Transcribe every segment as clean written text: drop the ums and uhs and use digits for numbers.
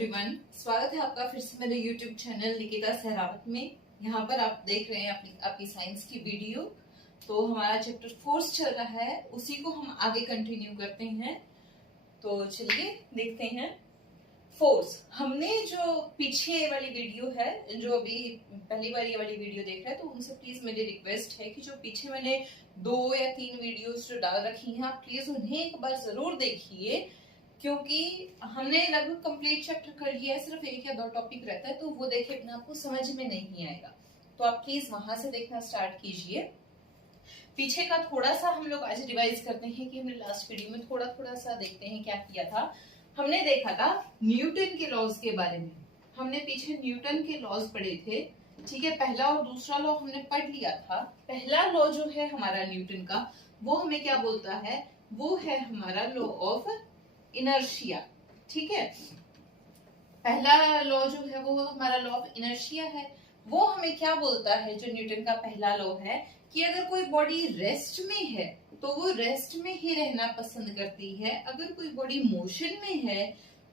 Everyone, स्वागत है आपका फिर से मेरे YouTube चैनल निकिता सहरावत में। यहाँ पर आप देख रहे हैं आपकी साइंस की वीडियो। तो हमारा चैप्टर 4 चल रहा है, उसी को हम आगे कंटिन्यू करते हैं। तो चलिए देखते हैं। फोर्स, हमने जो पीछे वाली वीडियो है, जो अभी पहली बार ये वाली वीडियो देख रहे हैं, तो उनसे प्लीज मेरी रिक्वेस्ट है कि जो पीछे मैंने 2 या 3 वीडियोस जो डाल रखी हैं, आप प्लीज उन्हें एक बार जरूर देखिए, क्योंकि हमने लगभग कंप्लीट चैप्टर कर लिया है। सिर्फ 1 या 2 टॉपिक रहता है, तो वो देखे बिना आपको समझ में नहीं आएगा। तो आप प्लीज वहां से देखना स्टार्ट कीजिए। पीछे का थोड़ा सा हम लोग आज रिवाइज करते हैं कि हमने लास्ट वीडियो में थोड़ा सा देखते हैं क्या किया था। हमने देखा था न्यूटन के लॉज के बारे में। हमने पीछे न्यूटन के लॉज पढ़े थे, ठीक है। पहला और दूसरा लॉ हमने पढ़ लिया था। पहला लॉ जो है हमारा न्यूटन का, वो हमें क्या बोलता है, वो है हमारा लॉ ऑफ इनर्शिया, ठीक है। पहला लॉ जो है वो हमारा लॉ ऑफ इनर्शिया है। वो हमें क्या बोलता है, जो न्यूटन का पहला लॉ है, कि अगर कोई बॉडी रेस्ट में है तो वो रेस्ट में ही रहना पसंद करती है। अगर कोई बॉडी मोशन में है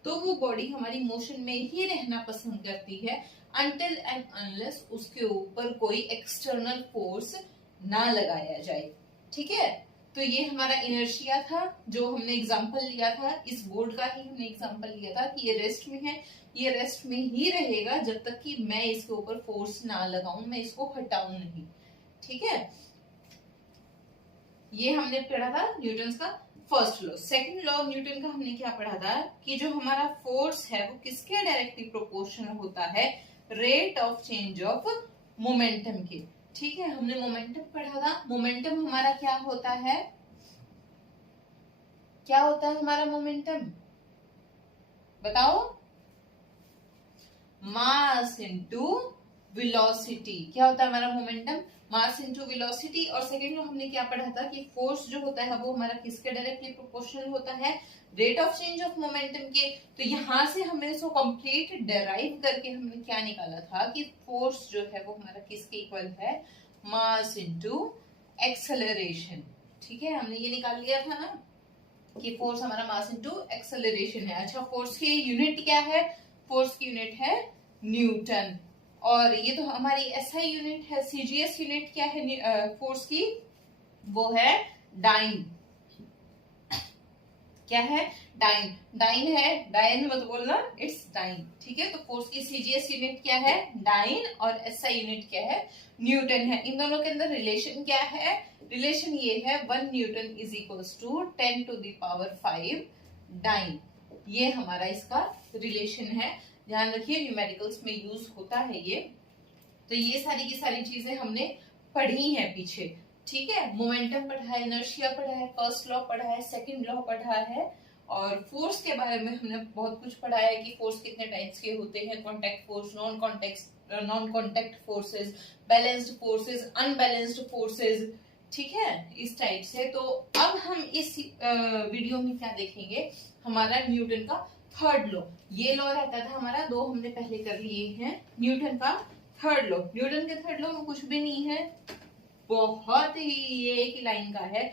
तो वो बॉडी हमारी मोशन में ही रहना पसंद करती है, अनटिल एंड अनलेस उसके ऊपर कोई एक्सटर्नल फोर्स ना लगाया जाए, ठीक है। तो ये हमारा इनर्शिया था, जो हमने एग्जांपल लिया था, इस बोर्ड का ही हमने एग्जांपल लिया था कि ये रेस्ट में है, ये रेस्ट में ही रहेगा जब तक कि मैं इसके ऊपर फोर्स ना लगाऊं, मैं इसको हटाऊं नहीं, ठीक है। ये हमने पढ़ा था न्यूटन का first law. Second law Newton का हमने क्या पढ़ा था, कि जो हमारा फोर्स है वो किसके डायरेक्टली प्रोपोर्शनल होता है, rate of change of momentum के, ठीक है। हमने मोमेंटम पढ़ा था। मोमेंटम हमारा क्या होता है, क्या होता है हमारा मोमेंटम, बताओ। Mass into velocity. क्या होता है हमारा मोमेंटम, मास इनटू वेलोसिटी। और सेकंड में हमने क्या पढ़ा था कि फोर्स जो होता है वो हमारा किसके डायरेक्टली प्रोपोर्शनल होता है, rate of change of momentum के। तो यहां से हमने इसको कंप्लीट डेराइव करके हमने क्या निकाला था कि फोर्स जो है वो हमारा किसके इक्वल है, मास इनटू एक्सेलरेशन, ठीक है। हमने ये निकाल लिया था ना कि फोर्स हमारा मास इनटू एक्सेलरेशन है। अच्छा, फोर्स की यूनिट क्या है, फोर्स की यूनिट है न्यूटन। और ये तो हमारी एसआई यूनिट है। सीजीएस यूनिट क्या है फोर्स की, वो है डाइन। क्या है, डाइन। डाइन है, डाइन मत बोलना, इट्स डाइन, ठीक है। तो फोर्स की सीजीएस यूनिट क्या है, डाइन, और एसआई यूनिट क्या है, न्यूटन है। इन दोनों के अंदर रिलेशन क्या है, रिलेशन ये है 1 newton is equals to 10 to the power 5 dyne. ये हमारा इसका रिलेशन है। ध्यान रखिए, न्यूमेरिकल्स में यूज होता है ये। तो ये सारी की सारी चीजें हमने पढ़ी हैं पीछे, ठीक है। मोमेंटम पढ़ा है, इनर्शिया पढ़ा है, फर्स्ट लॉ पढ़ा है, सेकंड लॉ पढ़ा है, और फोर्स के बारे में हमने बहुत कुछ पढ़ा है कि फोर्स कितने टाइप्स के होते हैं, contact force, non contact forces, balanced forces, unbalanced forces, ठीक है, इस टाइप से। तो अब हम इस वीडियो में क्या देखेंगे, हमारा न्यूटन का थर्ड लॉ। ये लॉ रहता था हमारा, 2 हमने पहले कर लिए हैं। न्यूटन का थर्ड लॉ, न्यूटन के थर्ड लॉ में कुछ भी नहीं है, बहुत ही ये एक लाइन का है।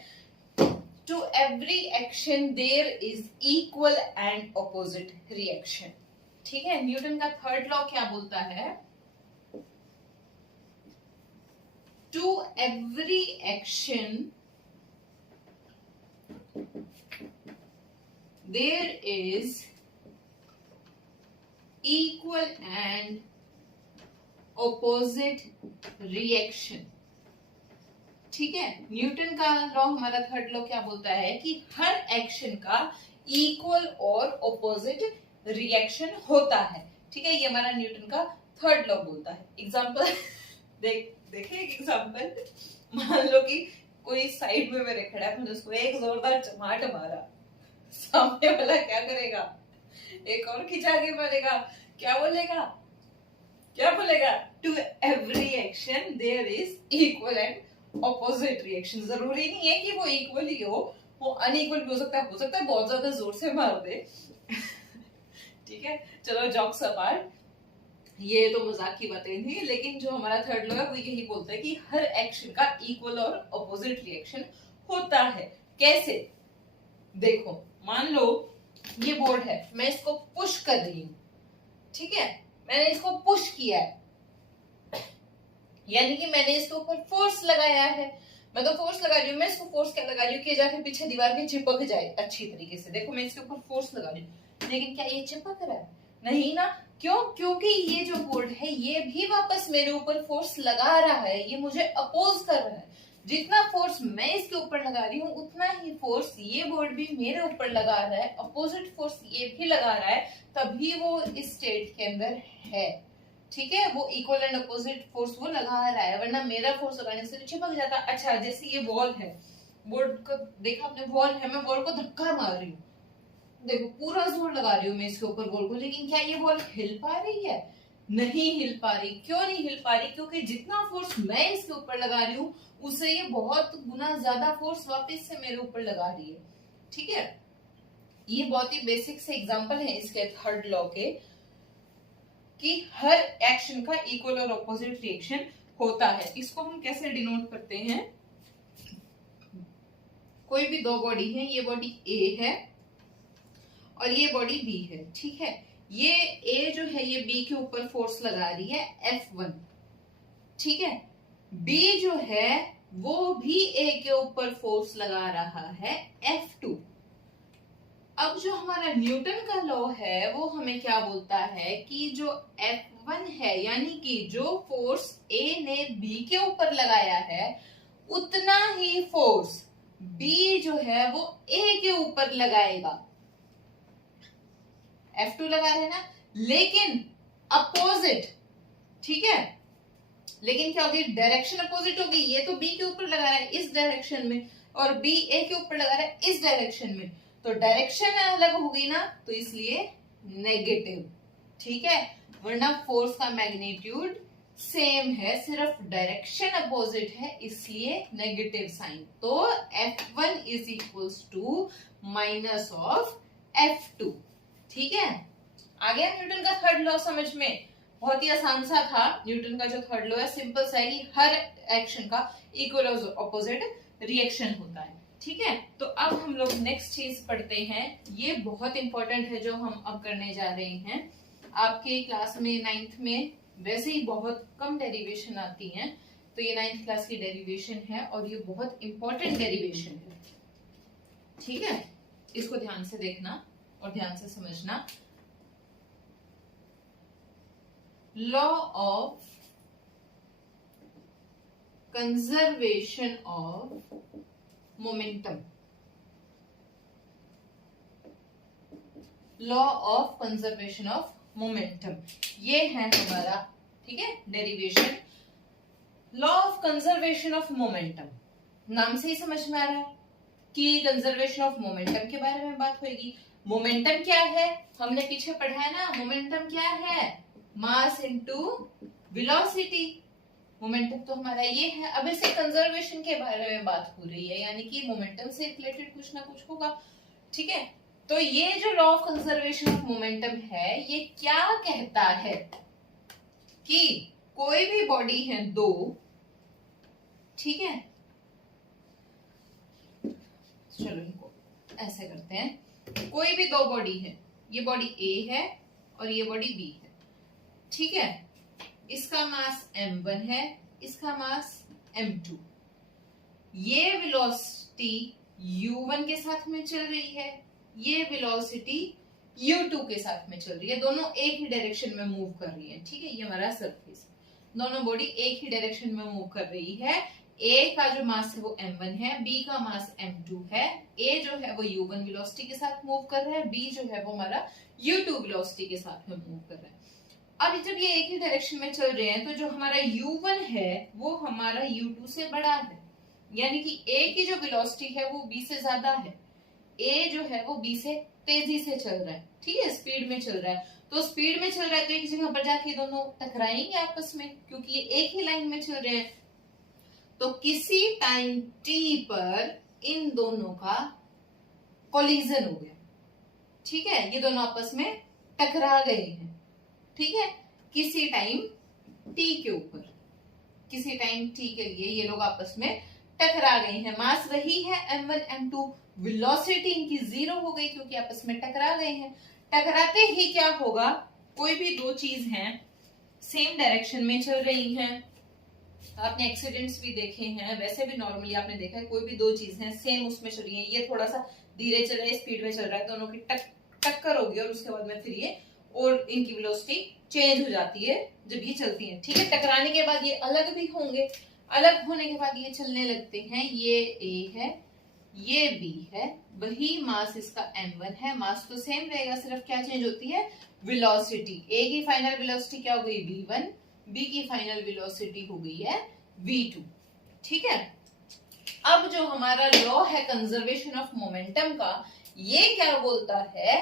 To every action there is equal and opposite reaction, ठीक है। न्यूटन का थर्ड लॉ क्या बोलता है, to every action there is equal and opposite reaction, ठीक है। न्यूटन का लॉ, हमारा थर्ड लॉ क्या बोलता है कि हर एक्शन का इक्वल और ऑपोजिट रिएक्शन होता है, ठीक है। ये हमारा न्यूटन का थर्ड लॉ बोलता है। एग्जांपल देखें एक एग्जांपल। मान लो कि कोई साइड में मेरे खड़ा है, मैंने उसको एक जोरदार चमाट मारा, सामने वाला क्या करेगा, एक और खिंचा के मारेगा, क्या बोलेगा, क्या बोलेगा, to every action there is equal and opposite reaction. जरूरी नहीं है कि वो इक्वल ही हो, वो अनइक्वल भी हो सकता है बहुत ज्यादा जोर से मार दे ठीक है। चलो जॉक्स अपार्ट, ये तो मजाक की बातें थी, लेकिन जो हमारा थर्ड लॉ है वो यही बोलता है कि हर एक्शन का इक्वल और ऑपोजिट रिएक्शन होता है। कैसे, देखो मान लो ये बोर्ड है, मैं इसको पुश कर रही हूँ, ठीक है, मैंने इसको पुश किया है, यानी कि मैंने इसके ऊपर फोर्स लगाया है। मैं तो फोर्स लगा रही हूँ, मैं इसको फोर्स क्या लगा रही हूँ कि जाके पीछे दीवार के चिपक जाए अच्छी तरीके से। देखो मैं इसके ऊपर फोर्स लगा रही हूँ, लेकिन क्या ये चिपक रहा है? नहीं ना। क्यों? क्योंकि ये जो बोर्ड है ये भी वापस मेरे ऊपर फोर्स लगा रहा है, ये मुझे अपोज कर रहा है। जितना फोर्स मैं इसके ऊपर लगा रही हूँ उतना ही फोर्स ये बोर्ड भी मेरे ऊपर लगा रहा है, अपोजिट फोर्स ये भी लगा रहा है, तभी वो इस स्टेट के अंदर है। ठीक है, वो इक्वल एंड अपोजिट फोर्स वो लगा रहा है, वरना मेरा फोर्स लगाने से चिपक जाता। अच्छा, जैसे ये वॉल है, बोर्ड को देखा आपने, वॉल है, मैं वॉल को धक्का मार रही हूँ, देखो पूरा जोर लगा रही हूँ मैं इसके ऊपर वॉल को, लेकिन क्या ये वॉल हिल पा रही है? नहीं हिल पा रही। क्यों नहीं हिल पा रही? क्योंकि जितना फोर्स मैं इसके ऊपर लगा रही हूँ उससे ये बहुत गुना ज्यादा फोर्स वापस से मेरे ऊपर लगा रही है। ठीक है, ये बहुत ही बेसिक से एग्जांपल है इसके थर्ड लॉ के, कि हर एक्शन का इक्वल और ऑपोजिट रिएक्शन होता है। इसको हम कैसे डिनोट करते हैं? कोई भी दो बॉडी है, ये बॉडी ए है और ये बॉडी बी है। ठीक है, ये ए जो है ये बी के ऊपर फोर्स लगा रही है F1। ठीक है, बी जो है वो भी ए के ऊपर फोर्स लगा रहा है F2। अब जो हमारा न्यूटन का लॉ है वो हमें क्या बोलता है कि जो F1 है, यानी कि जो फोर्स A ने B के ऊपर लगाया है उतना ही फोर्स B जो है वो A के ऊपर लगाएगा। F2 लगा रहे हैं ना, लेकिन अपोजिट। ठीक है, लेकिन क्या होगी? डायरेक्शन अपोजिट होगी। ये तो B के ऊपर लगा रहा है इस डायरेक्शन में और B A के ऊपर लगा रहा है इस डायरेक्शन में, तो डायरेक्शन अलग होगी ना, तो इसलिए नेगेटिव। ठीक है, वरना फोर्स का मैग्नीट्यूड सेम है, सिर्फ डायरेक्शन अपोजिट है, इसलिए नेगेटिव साइन। तो F1 is equals to minus of F2। ठीक है, आ गया न्यूटन का थर्ड लॉ समझ में? बहुत ही आसान सा था। न्यूटन का जो थर्ड लॉ है सिंपल सा है कि हर एक्शन का इक्वल और ऑपोजिट रिएक्शन होता है। ठीक है, तो अब हम लोग नेक्स्ट चीज पढ़ते हैं, ये बहुत इंपॉर्टेंट है जो हम अब करने जा रहे हैं। आपके क्लास में 9th में वैसे ही बहुत कम डेरिवेशन आती हैं, तो ये 9th क्लास की डेरिवेशन है और ये बहुत इंपॉर्टेंट डेरिवेशन है। ठीक है, इसको ध्यान से देखना और ध्यान से समझना। Law of conservation of momentum, law of conservation of momentum, ये है हमारा, ठीक है, derivation. Law of conservation of momentum, नाम से ही समझ में आ रहा है कि कंजर्वेशन ऑफ मोमेंटम के बारे में बात होगी। मोमेंटम क्या है? हमने पीछे पढ़ा है ना, मोमेंटम क्या है? Mass into velocity. मोमेंटम तो हमारा ये है। अब इसे कंजर्वेशन के बारे में बात हो रही है, यानी कि मोमेंटम से रिलेटेड कुछ ना कुछ होगा। ठीक है, तो ये जो law of conservation of momentum है ये क्या कहता है कि कोई भी बॉडी है दो, ठीक है, चलो इनको ऐसे करते हैं, कोई भी दो बॉडी है, ये बॉडी A है और ये बॉडी B है। ठीक है, इसका मास m1 है, इसका मास m2। ये वेलोसिटी u1 के साथ में चल रही है, ये वेलोसिटी u2 के साथ में चल रही है, दोनों एक ही डायरेक्शन में मूव कर रही है। ठीक है, ये हमारा सरफेस, दोनों बॉडी एक ही डायरेक्शन में मूव कर रही है। A का जो मास है वो m1 है, B का मास m2 है। A जो है वो u1 वेलोसिटी के साथ मूव कर रहा है, B जो है वो हमारा u2 वेलोसिटी के साथ में मूव कर रहा है। अब जब ये एक ही डायरेक्शन में चल रहे हैं तो जो हमारा u1 है वो हमारा u2 से बड़ा है, यानी कि A की जो वेलोसिटी है वो B से ज्यादा है, A जो है वो B से तेजी से चल रहा है। ठीक है, स्पीड में चल रहा है, तो स्पीड में चल रहा है तो एक जगह पर जाके दोनों टकराएंगे आपस में, क्योंकि ये एक ही लाइन में चल रहे हैं। तो किसी टाइम t पर इन दोनों का कोलिजन हो गया। ठीक है, ये दोनों आपस में टकरा गए हैं। ठीक है, किसी टाइम t के ऊपर, किसी टाइम t के लिए ये लोग आपस में टकरा गए हैं। मास वही है m1 m2, वेलोसिटी इनकी 0 हो गई क्योंकि आपस में टकरा गए हैं। टकराते ही क्या होगा, कोई भी दो चीज हैं सेम डायरेक्शन में चल रही हैं, आपने एक्सीडेंट्स भी देखे हैं, वैसे भी नॉर्मली आपने देखा है, कोई भी दो चीज हैं सेम उसमें चल रही है, ये थोड़ा सा धीरे चल रहा है, स्पीड में चल रहा है, दोनों की टक्कर होगी और उसके बाद में फिर ये और इनकी वेलोसिटी चेंज हो जाती है जब ये चलती है, ठीक है। टकराने के बाद ये अलग भी होंगे, अलग होने के बाद ये चलने लगते हैं, ये A है, ये B है, वही मास इसका m1 है, मास तो सेम रहेगा, सिर्फ क्या चेंज होती है, वेलोसिटी। A की फाइनल वेलोसिटी क्या हो गई, v1, B की फाइनल वेलोसिटी हो गई है v2, ठीक है। अब जो हमारा लॉ है कंजर्वेशन ऑफ मोमेंटम का, ये क्या बोलता है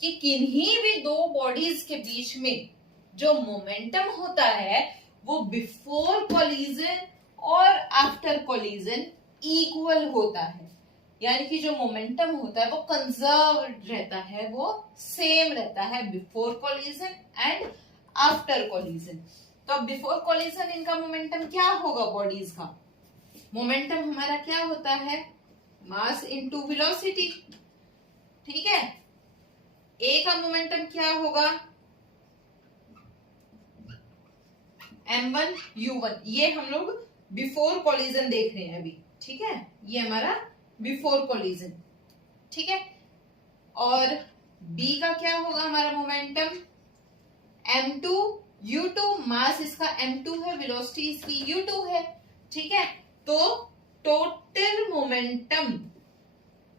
कि किन्हीं भी दो बॉडीज के बीच में जो मोमेंटम होता है वो बिफोर कोलिजन और आफ्टर कोलिजन इक्वल होता है, यानी कि जो मोमेंटम होता है वो कंजर्व्ड रहता है, वो सेम रहता है before collision and after collision. तो अब बिफोर कोलिजन इनका मोमेंटम क्या होगा, बॉडीज का मोमेंटम हमारा क्या होता है, मास इनटू वेलोसिटी, ठीक है। ए का मोमेंटम क्या होगा, m1 u1, ये हम लोग बिफोर कोलिजन देख रहे हैं अभी, ठीक है, ये हमारा बिफोर कोलिजन, ठीक है। और B का क्या होगा हमारा मोमेंटम, m2 u2, मास इसका m2 है, वेलोसिटी इसकी u2 है, ठीक है। तो टोटल मोमेंटम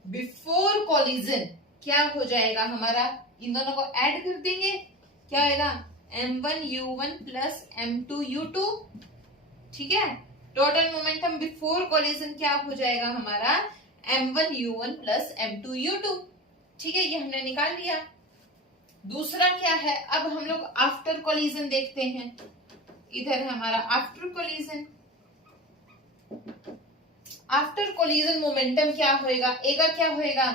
बिफोर कोलिजन क्या हो जाएगा हमारा, इन दोनों को ऐड कर देंगे, क्या आएगा, m1 u1 plus m2 u2, ठीक है। टोटल मोमेंटम बिफोर कोलिजन क्या हो जाएगा हमारा, m1 u1 plus m2 u2, ठीक है, ये हमने निकाल लिया। दूसरा क्या है, अब हम लोग आफ्टर कोलिजन देखते हैं, इधर हमारा after collision, after collision momentum क्या होएगा, ए का क्या होएगा,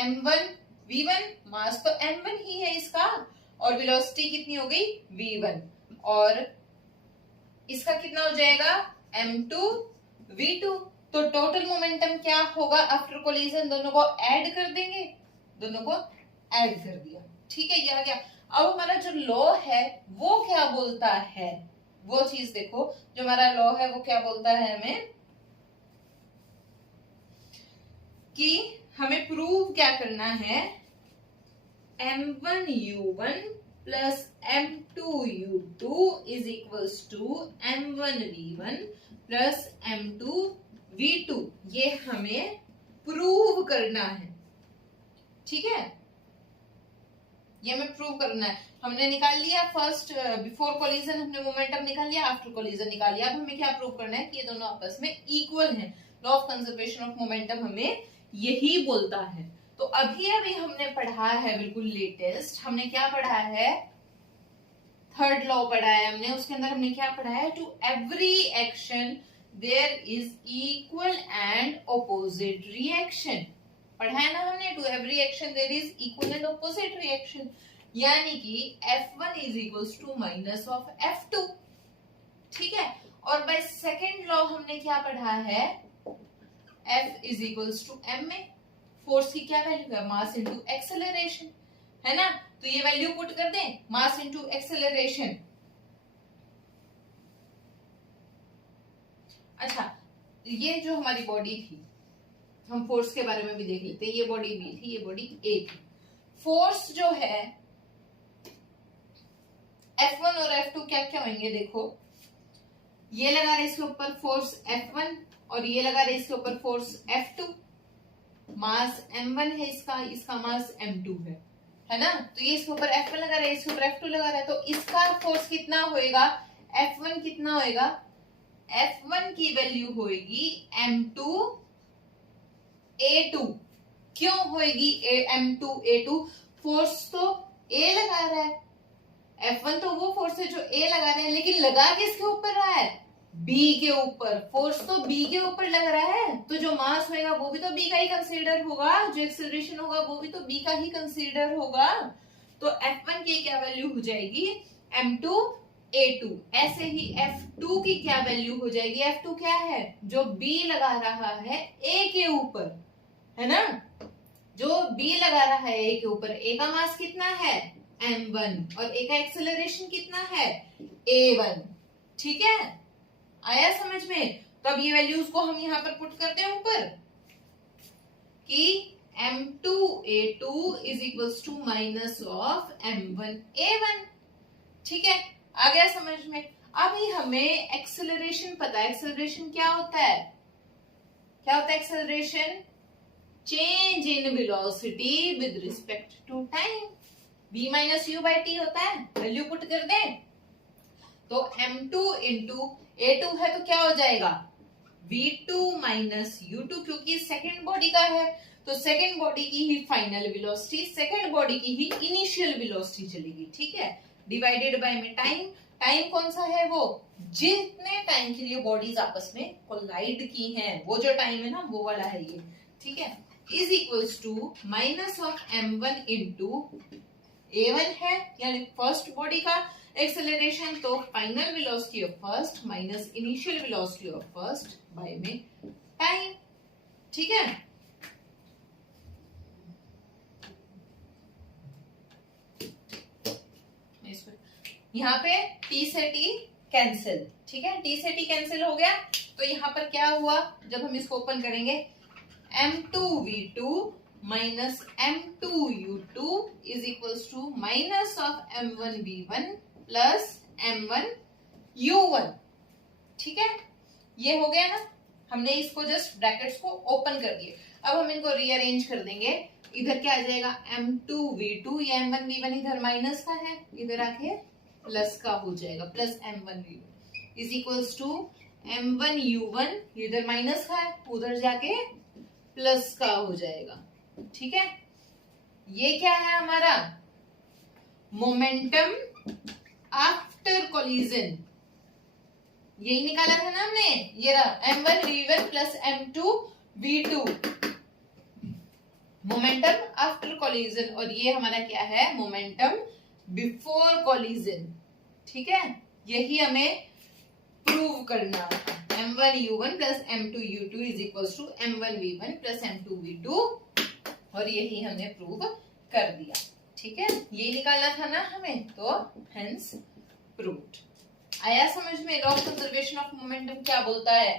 m1 v1, मास तो m1 ही है इसका, और वेलोसिटी कितनी हो गई v1, और इसका कितना हो जाएगा m2 v2। तो टोटल मोमेंटम क्या होगा आफ्टर कोलिजन, दोनों को ऐड कर देंगे, दोनों को ऐड कर दिया, ठीक है, ये आ गया। अब हमारा जो लॉ है वो क्या बोलता है, वो चीज देखो, जो हमारा लॉ है वो क्या बोलता है हमें, कि हमें प्रूव क्या करना है, m1 u1 plus m2 u2 is equals to m1 v1 plus m2 v2, ये हमें प्रूव करना है, ठीक है, ये हमें प्रूव करना है। हमने निकाल लिया फर्स्ट बिफोर कोलिजन, हमने मोमेंटम निकाल लिया, आफ्टर कोलिजन निकाल लिया। अब हमें क्या प्रूव करना है कि ये दोनों आपस में इक्वल हैं। Law of conservation of momentum हमें यही बोलता है। तो अभी हमने पढ़ा है, बिल्कुल लेटेस्ट हमने क्या पढ़ा है, थर्ड लॉ पढ़ा है हमने, उसके अंदर हमने क्या पढ़ा है, to every action there is equal and opposite reaction, पढ़ा है ना हमने, to every action there is equal and opposite reaction, यानी कि F1 is equals to minus of F2, ठीक है। और बाय सेकेंड लॉ हमने क्या पढ़ा है, F is equals to m में फोर्स की क्या वैल्यू है, मास इनटू एक्सेलरेशन, है ना। तो ये वैल्यू पुट कर दें, मास इनटू एक्सेलरेशन। अच्छा, ये जो हमारी बॉडी थी, हम फोर्स के बारे में भी देख लेते हैं, ये बॉडी B थी, ये बॉडी A थी। फोर्स जो है F1 और F2 क्या क्या होंगे, देखो, ये लगा रहे इसके ऊपर फोर्स F1 और ये लगा रहे इसके ऊपर फोर्स F2, मास m1 है इसका, इसका मास m2 है ना। तो ये इसके ऊपर F1 लगा रहा है, इसके ऊपर F2 लगा रहा है, तो इसका फोर्स कितना होएगा, F1 कितना होएगा, F1 की वैल्यू होएगी m2 a2। क्यों होएगी m2 a2, फोर्स तो A लगा रहा है, F1 तो वो फोर्स है जो A लगा रहे हैं, लेकिन लगा किसके ऊपर रहा है, B के ऊपर, फोर्स तो B के ऊपर लग रहा है, तो जो मास होगा वो भी तो B का ही कंसीडर होगा, जो एक्सेलरेशन होगा वो भी तो B का ही कंसीडर होगा। तो F1 की क्या वैल्यू हो जाएगी, m2 a2। ऐसे ही F2 की क्या वैल्यू हो जाएगी, F2 क्या है, जो B लगा रहा है A के ऊपर, है ना, जो B लगा रहा है A के ऊपर, A का मास कितना है m1 और ए का एक्सेलरेशन कितना है a1। ठीक है, आया समझ में? तो अब ये वैल्यूज को हम यहां पर पुट करते हैं ऊपर कि m2 a2 is equals to minus of m1 a1। ठीक है, आ गया समझ में? अभी हमें एक्सेलरेशन पता है। एक्सेलरेशन क्या होता है? क्या होता है acceleration? Change in velocity with respect to time. v minus u by t होता है। वैल्यू पुट कर दें तो m2 इंटू a2 है तो क्या हो जाएगा v2 माइनस u2, क्योंकि सेकेंड बॉडी का है तो सेकेंड बॉडी की ही फाइनल वेलोसिटी, सेकेंड बॉडी की ही इनिशियल वेलोसिटी चलेगी। ठीक है, डिवाइडेड बाय में टाइम। टाइम कौन सा है? वो जितने टाइम के लिए बॉडीज आपस में कोलाइड की हैं, वो जो टाइम है ना वो वाला है ये। ठीक है, is equals to minus of m1 into a1 है यानी फर्स्ट बॉडी का एक्सेलरेशन, तो final velocity of first minus initial velocity of first by में टाइम। ठीक है, यहाँ पे t से t कैंसिल। ठीक है, t से t कैंसिल हो गया तो यहाँ पर क्या हुआ जब हम इसको ओपन करेंगे, m2v2 minus m2u2 is equals to minus of m1v1 plus m1u1। ठीक है, ये हो गया ना, हमने इसको जस्ट ब्रैकेट्स को ओपन कर दिए। अब हम इनको रीअरेंज कर देंगे। इधर क्या आ जाएगा m2v2, या m1v1 इधर माइनस का है, इधर आके प्लस का हो जाएगा, plus m1v1 is equals to m1u1, इधर माइनस का है उधर जाके प्लस का हो जाएगा। ठीक है, ये क्या है हमारा मोमेंटम आफ्टर कोलिजन, यही निकाला था ना हमने। ये रहा m1v1 plus m2v2 momentum after collision, और ये हमारा क्या है मोमेंटम बिफोर कोलिजन। ठीक है, यही हमें प्रूव करना था। m1u1 plus m2u2 is equals to m1v1 plus m2v2, और यही हमने प्रूव कर दिया। ठीक है, ये निकालना था ना हमें, तो हेंस प्रूव्ड। आया समझ में? Law of conservation of momentum क्या बोलता है?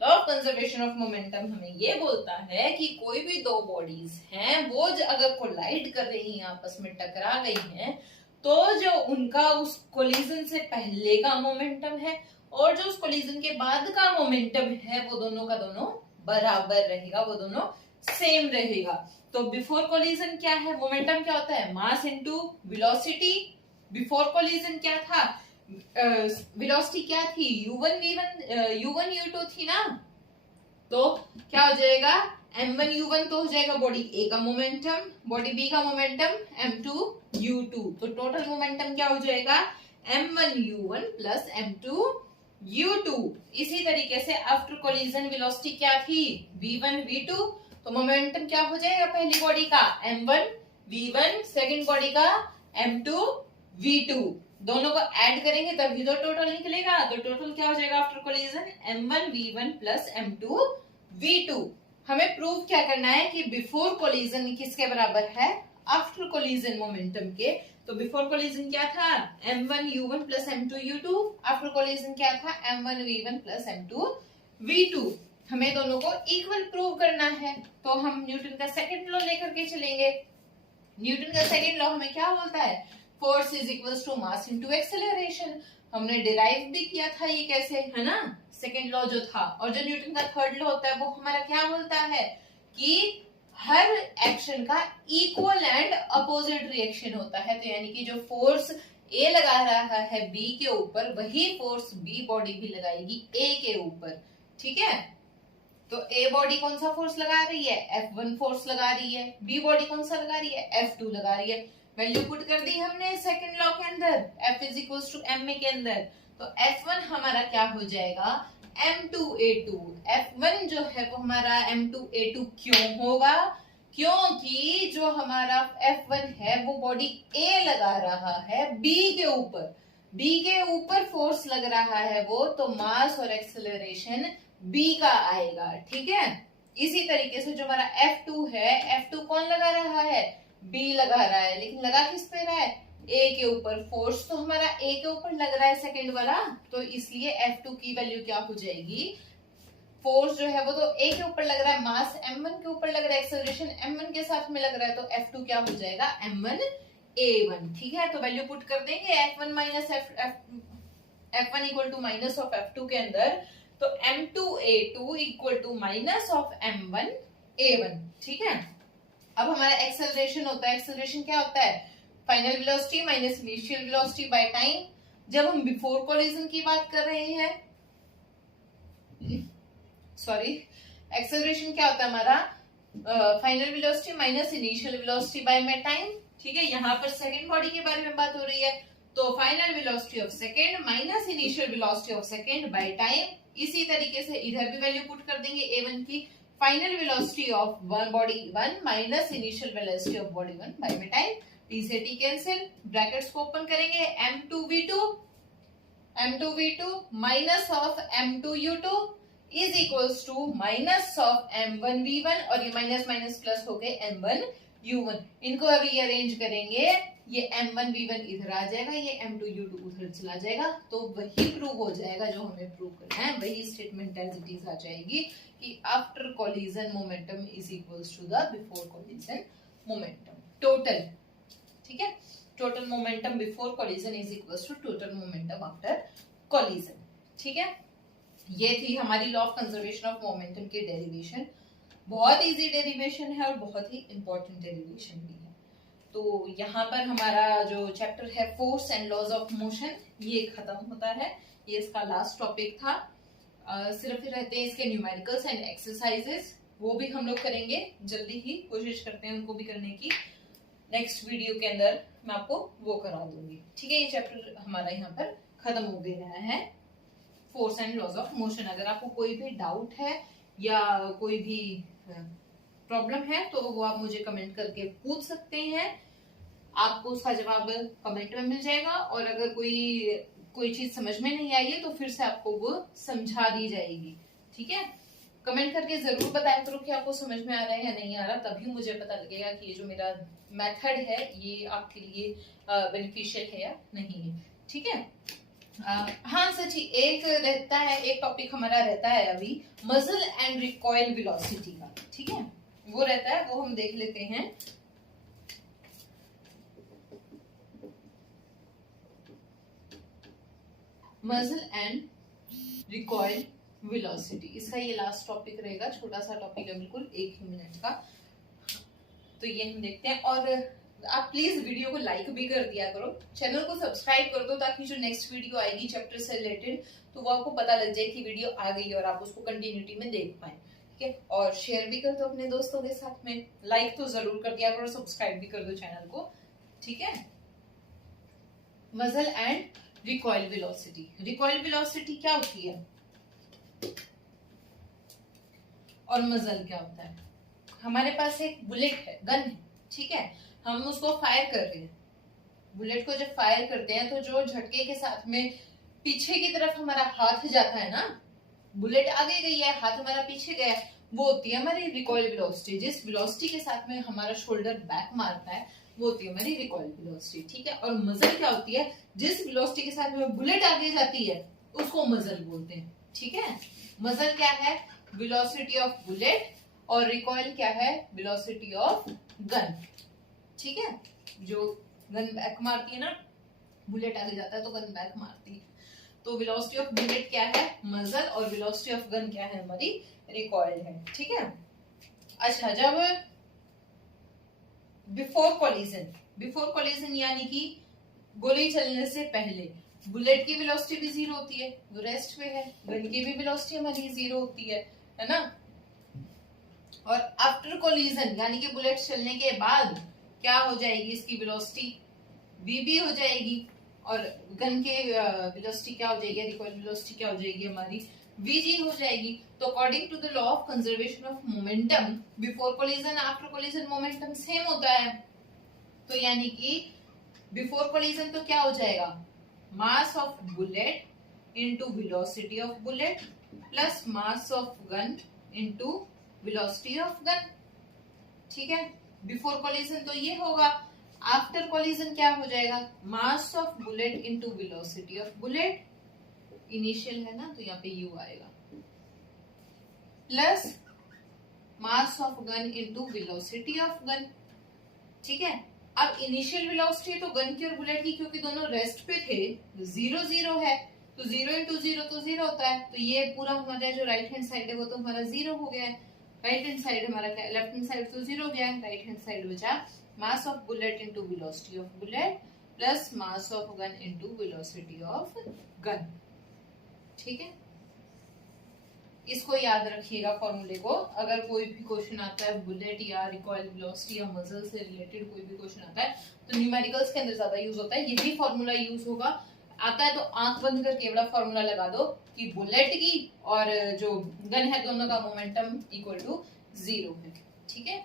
Law of conservation of momentum हमें ये बोलता है कि कोई भी दो बॉडीज हैं वो अगर कोलाइड कर रही हैं, आपस में टकरा गई हैं, तो जो उनका उस कोलिजन से पहले का मोमेंटम है और जो उस कोलिजन के बाद का मोमेंटम है वो दोनों का दोनों बराबर रहेगा, वो दोनों सेम रहेगा। तो बिफोर कोलिजन क्या है? मोमेंटम क्या होता है? Mass into velocity. Before collision क्या था? वेलोसिटी क्या थी? u1 u2 थी ना, तो क्या हो जाएगा m1 u1 तो हो जाएगा बॉडी ए का मोमेंटम, बॉडी बी का मोमेंटम m2 u2, तो टोटल मोमेंटम क्या हो जाएगा m1 u1 plus m2 u2। इसी तरीके से आफ्टर कोलिजन वेलोसिटी क्या थी? v1 v2, तो मोमेंटम क्या हो जाएगा पहली बॉडी का m1 v1, सेकंड बॉडी का m2 v2, दोनों को ऐड करेंगे तभी तो टोटल निकलेगा। तो टोटल क्या हो जाएगा after collision m1 v1 plus m2 v2। हमें प्रूव क्या करना है कि बिफोर कोलिजन किसके बराबर है? आफ्टर कोलिजन मोमेंटम के। तो बिफोर कोलिजन क्या था? m1 u1 plus m2 u2, after collision क्या था? m1 v1 plus m2 v2। हमें दोनों को इक्वल प्रूव करना है, तो हम न्यूटन का सेकंड लॉ लेकर के चलेंगे। न्यूटन का सेकंड लॉ हमें क्या बोलता है? Force is equals to mass into acceleration. हमने डिराइव भी किया था ये कैसे, है ना, सेकंड लॉ जो था। और जो न्यूटन का थर्ड लॉ होता है वो हमारा क्या बोलता है कि हर एक्शन का इक्वल एंड अपोजिट रिएक्शन होता है। तो यानी कि जो फोर्स ए लगा रहा है बी के ऊपर, वही फोर्स बी बॉडी भी लगाएगी ए के ऊपर। ठीक है, तो ए बॉडी कौन सा फोर्स लगा रही है? F1 फोर्स लगा रही है। बी बॉडी कौन सा लगा रही है? F2 लगा रही है। वैल्यू पुट कर दी हमने सेकंड लॉ के अंदर, F is equals to m के अंदर। तो F1 हमारा क्या हो जाएगा? m2a2। F1 जो है वो हमारा m2a2 क्यों होगा? क्योंकि जो हमारा F1 है वो बॉडी A लगा रहा है B के ऊपर, B के ऊपर फोर्स लग रहा है वो, तो मास और एक्सेलरेशन B का आएगा। ठीक है, इसी तरीके से जो हमारा F2 है, F2 कौन लगा रहा है? B लगा रहा है, लेकिन लगा किस पे रहा है? ए के ऊपर फोर्स तो हमारा ए के ऊपर लग रहा है सेकंड वाला, तो इसलिए F2 की वैल्यू क्या हो जाएगी, फोर्स जो है वो तो ए के ऊपर लग रहा है, मास m1 के ऊपर लग रहा है, एक्सेलरेशन m1 के साथ में लग रहा है, तो F2 क्या हो जाएगा m1 a1। ठीक है, तो वैल्यू पुट कर देंगे F1 minus F1 equal to minus of F2 के अंदर, तो m2 a2 equal to minus of m1 a1। ठीक है, अब हमारा एक्सेलरेशन होता है, एक्सेलरेशन क्या होता है, final velocity minus initial velocity by time. जब हम बिफोर कोलिजन की बात कर रहे हैं, सॉरी, एक्सेलरेशन क्या होता है हमारा, final velocity minus initial velocity bye में टाइम। ठीक है, यहाँ पर सेकंड बॉडी के बारे में बात हो रही है, तो final velocity of second minus initial velocity of second by time. इसी तरीके से इधर भी वैल्यू पुट कर देंगे a1 की, final velocity of one body 1 minus initial velocity of body 1 by में टाइम। टी से टी कैंसिल, ब्रैकेट्स को ओपन करेंगे, m2v2 minus of m2u2 is equals to minus of m1v1, और ये माइनस माइनस प्लस हो गए m1u1। इनको अभी अरेंज करेंगे, ये m1v1 इधर आ जाएगा, ये m2u2 उधर चला जाएगा, तो वही प्रूव हो जाएगा जो हमें प्रूव करना है, वही स्टेटमेंट एज इट इज आ जाएगी कि after collision momentum is equals to the before collision momentum total. ठीक है, total momentum before collision is equals to total momentum after collision. ठीक है, ये थी हमारी law of conservation of momentum की डेरिवेशन। बहुत इजी डेरिवेशन है और बहुत ही इंपॉर्टेंट डेरिवेशन भी है। तो यहाँ पर हमारा जो चैप्टर है force and laws of motion, ये खत्म होता है, ये इसका लास्ट टॉपिक था। सिर्फ रहते हैं इसके न्यूमेरिकल्स एंड एक्सरसाइजेस, वो भी हम लोग करेंगे जल्दी ही, कोशिश करते हैं उनको भी करने की। नेक्स्ट वीडियो के अंदर मैं आपको वो करा दूंगी। ठीक है, ये चैप्टर हमारा यहाँ पर खत्म हो गया है, force and laws of motion. अगर आपको कोई भी डाउट है या कोई भी प्रॉब्लम है तो वो आप मुझे कमेंट करके पूछ सकते हैं, आपको उसका जवाब कमेंट में मिल जाएगा। और अगर कोई चीज समझ में नहीं आई है तो फिर से आपको वो समझा दी जाएगी। ठीक है, कमेंट करके जरूर बताया करो कि आपको समझ में आ रहा है या नहीं आ रहा, तभी मुझे पता लगेगा कि ये जो मेरा मेथड है ये आपके लिए बेनिफिशियल है या नहीं है। ठीक है, हाँ सची, एक रहता है, एक टॉपिक हमारा रहता है अभी मसल एंड रिकॉइल वेलोसिटी का। ठीक है, वो रहता है, वो हम देख लेते हैं। मसल एंड रिकॉइल वेलोसिटी, इसका ये लास्ट टॉपिक रहेगा, छोटा सा टॉपिक है बिल्कुल, 1 ही मिनट का। तो ये हम देखते हैं, और आप प्लीज वीडियो को लाइक भी कर दिया करो, चैनल को सब्सक्राइब कर दो, ताकि जो नेक्स्ट वीडियो आएगी चैप्टर से रिलेटेड तो वो आपको पता लग जाए कि वीडियो आ गई और आप उसको कंटिन्यूटी में देख पाए। ठीक है, और शेयर भी कर दो अपने दोस्तों के साथ में, लाइक तो जरूर कर दिया करो, सब्सक्राइब भी कर दो चैनल को। ठीक है, muscle and recoil velocity. Recoil velocity क्या होती है और मसल क्या होता है? हमारे पास एक बुलेट है, गन है, ठीक है, हम उसको फायर कर रहे हैं। बुलेट को जब फायर करते हैं तो जो झटके के साथ में पीछे की तरफ हमारा हाथ जाता है ना, बुलेट आगे गई है, हाथ हमारा पीछे गया, वो होती है हमारी रिकॉइल वेलोसिटी। जिस वेलोसिटी के साथ में हमारा शोल्डर बैक मारता है वो होती है हमारी रिकॉइल वेलोसिटी। ठीक है, और मसल क्या होती है? जिस वेलोसिटी के साथ में बुलेट आगे जाती है उसको मसल बोलते हैं। ठीक है, मसल क्या है? वेलोसिटी ऑफ बुलेट, और रिकॉइल क्या है? Velocity of gun. ठीक है, जो गन बैक मारती है ना, बुलेट आगे जाता है तो गन बैक मारती है, तो वेलोसिटी ऑफ बुलेट क्या है? मसल, और वेलोसिटी ऑफ गन क्या है? हमारी रिकॉइल है। ठीक है, अच्छा, जब बिफोर कोलिजन यानी कि गोली चलने से पहले बुलेट की वेलोसिटी भी 0 होती है, वो रेस्ट पे है। गन की भी वेलोसिटी हमारी 0 होती है ना। और आफ्टर कोलिजन यानी कि बुलेट चलने के बाद क्या हो जाएगी? इसकी वेलोसिटी v हो जाएगी, और गन के वेलोसिटी क्या हो जाएगी? रिकॉइल वेलोसिटी क्या हो जाएगी? हमारी vg हो जाएगी। तो according to the law of conservation of momentum, before collision after collision momentum same होता है। तो यानी कि बिफोर कोलिजन तो क्या हो जाएगा? Mass of bullet into velocity of bullet plus mass of gun into velocity of gun. ठीक है, बिफोर कोलिजन तो ये होगा। आफ्टर कॉलिजन क्या हो जाएगा, mass of bullet into velocity of bullet, initial है ना तो यहाँ पे यू आएगा, plus mass of gun into velocity of gun. ठीक है, अब इनिशियल वेलोसिटी तो गन की और बुलेट की, क्योंकि दोनों रेस्ट पे थे, 0 है, तो 0 इंटू 0 तो 0 होता है, तो ये पूरा हमारा जो राइट हैंड साइड है वो तो हमारा 0 हो गया है। राइट हैंड साइड हमारा क्या, लेफ्ट हैंड साइड तो 0 हो गया है, राइट हैंड साइड बचा mass of bullet into velocity of bullet plus mass of gun into velocity of gun. ठीक है, इसको याद रखिएगा फॉर्मूले को। अगर कोई भी क्वेश्चन आता है बुलेट या रिकॉइल वेलोसिटी या मसल से रिलेटेड कोई भी क्वेश्चन आता है तो न्यूमेरिकल्स के अंदर ज्यादा यूज होता है, यही फॉर्मूला यूज होगा। आता है तो आंख बंद करके बड़ा फॉर्मूला लगा दो कि बुलेट की और जो गन है दोनों का मोमेंटम इक्वल टू 0 है। ठीक है,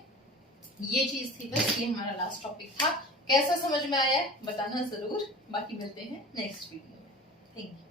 ये चीज थी, बस ये हमारा लास्ट टॉपिक था। कैसा समझ में आया है बताना जरूर, बाकी मिलते हैं नेक्स्ट वीडियो में। Thank you.